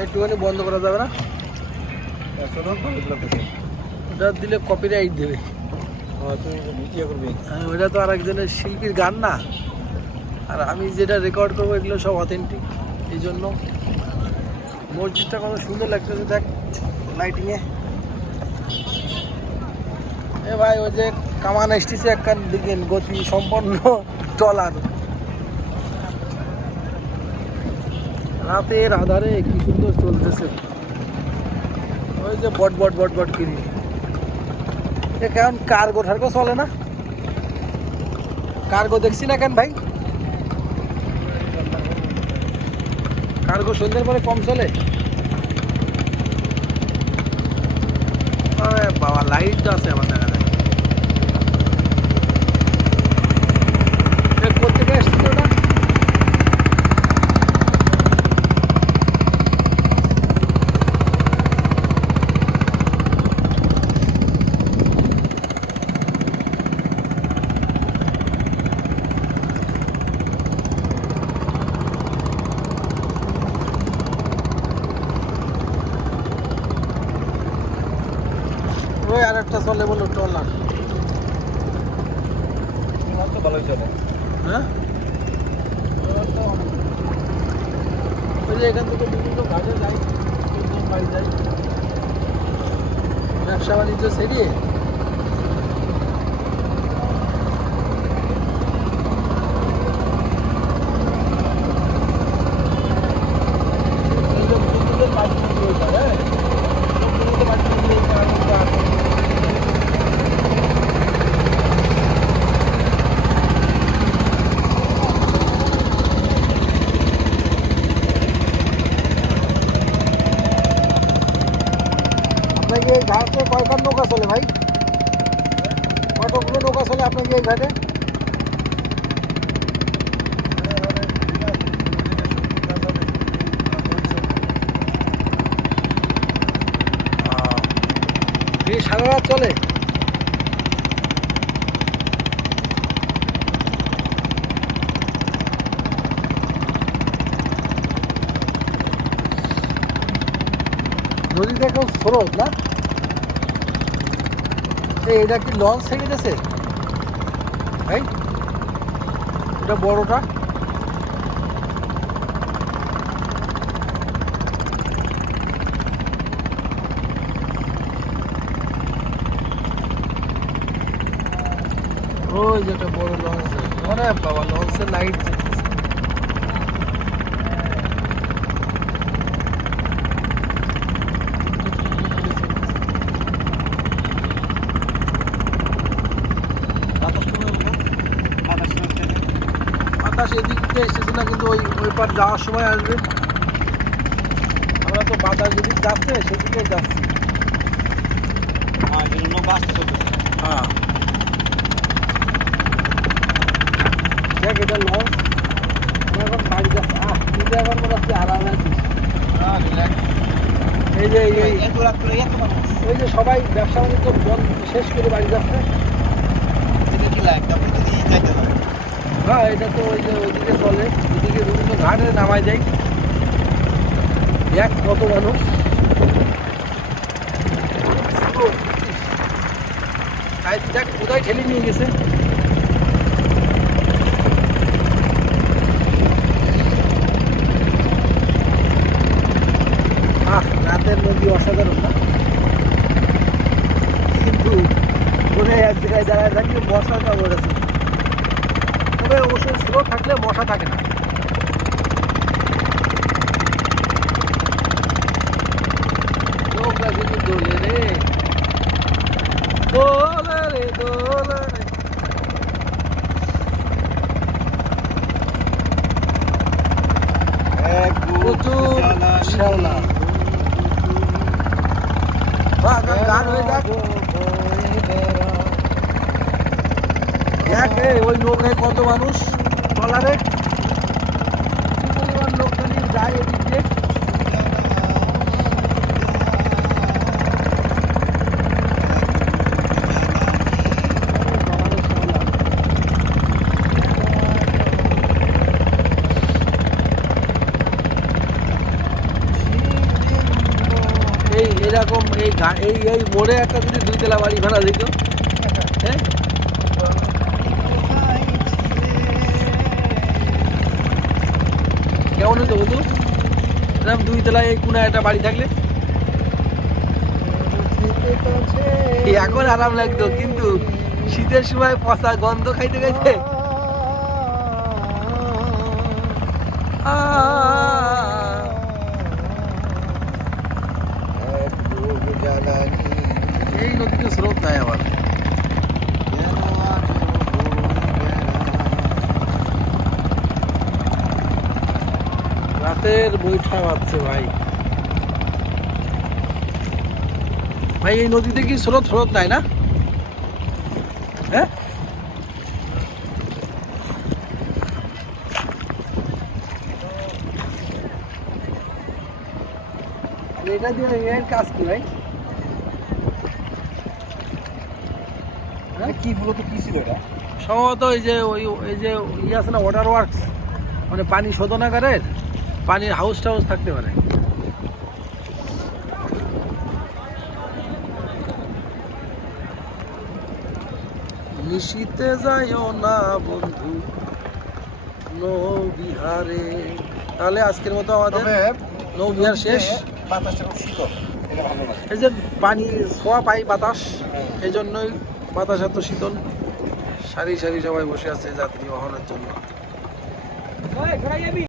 একটুখানি বন্ধ করা যাবে না? ওটা দিলে কপিরাইট দেবে। ওটা তো আর একজনের শিল্পীর গান না, আর আমি যেটা রেকর্ড করবো এগুলো সব অথেন্টিক। এই জন্য মসজিদটা কত সুন্দর লাগতেছে দেখ লাইটিংয়ে। এ ভাই ওই যে কামান এসতেছে একখান দিকেন গতি সম্পন্ন ট্রলার, রাতের আধারে কি সুন্দর চলতেছে। ওই যে বট বট বট বট কিনি এ কেমন কার্গো ঠার্গো চলে না? কার্গো দেখছি না কেন ভাই? কার্গো সন্ধ্যের পরে কম চলে। আরে বাবা লাইট আছে আমার দেখা যায়। কোথেকে এসেছে ওটা? ওই আর একটা চলে বলো ট্রলার, ভালোই চলে। হ্যাঁ ওই যে এখান থেকে বিভিন্ন ঘাটে যাই, বাড়ি যাই, ব্যবসা বাণিজ্য সেরিয়ে। আপনাকে এই ঘাটে কয়খান নৌকা চলে ভাই? কতগুলো নৌকা চলে আপনাকে এই ঘাটে? সারা রাত চলে? নদীতে কেউ স্রোত না? এটা কি লঞ্চ থেকে গেছে ভাই? এটা বড়টা ওই যেটা বড় লঞ্চ। আরে বাবা লঞ্চের লাইট বাতাস এদিক দিয়ে এসেছে না, কিন্তু ওই ওই পার যাওয়ার সময় আসবে। আমরা তো বাতাস যেদিক যাচ্ছে সেদিকে যাচ্ছি। হ্যাঁ দেখ এটা লঞ্চ। আমরা এখন বাড়ি যাচ্ছি। কিন্তু এখন মনে হচ্ছে আরাম আছি। এই যে ওই যে সবাই ব্যবসা বাণিজ্য বন্ধ শেষ করে বাড়ি যাচ্ছে। হ্যাঁ এটা তো ওই যে ওইদিকে চলে, ওইদিকে বিভিন্ন ঘাটে নামায় যায়। এক কত মানুষ দেখ কোথায় ঠেলে নিয়ে গেছে। রাতের নদী অসাধারণ না, কিন্তু মনে এক জায়গায় দাঁড়ায় থাকি মশা কামড় আছে। তবে অবশ্যই স্লো থাকলে মশা থাকে না। নৌকা কিন্তু দোলে রে, দোলে রে দোলে রে। প্রচুর শ্যাওলা। গান হয়ে যাক। ওই নৌকায় কত মানুষ ট্রলারে, পরিমাণ লোক খালি যায় এদিক দিয়ে। এরকম এই মোড়ে একটা যদি 2 তলা বাড়ি ভাড়া দিত, হ্যাঁ কেমন হতো বন্ধু? এরকম 2 তলায় এই কোনায় একটা বাড়ি থাকলে এখন আরাম লাগতো, কিন্তু শীতের সময় পচা গন্ধ খাইতে খাইতে এই নদীতে স্রোত নাই আবার। রাতের বৈঠা বাজছে ভাই। ভাই এই নদীতে কি স্রোত নাই না? হ্যাঁ এটা দিয়ে এর কাজ কি ভাই? কি মূলত কি ছিল এটা? সম্ভবত এই যে ইয়ে আছে না, ওয়াটার ওয়ার্কস, মানে পানি শোধনাগারের পানির হাউস টাউস থাকতে পারে। নিশীতে যাইও না বন্ধু নৌবিহারে। তাহলে আজকের মতো আমাদের নৌবিহার শেষ। বাতাসটা খুব শীতল, এটা ভালো লাগে। এই যে পানি ছোঁয়া পাই বাতাস, এই জন্যই বাতাস এত শীতল। সারি সারি সবাই বসে আছে যাত্রী বহনের জন্য।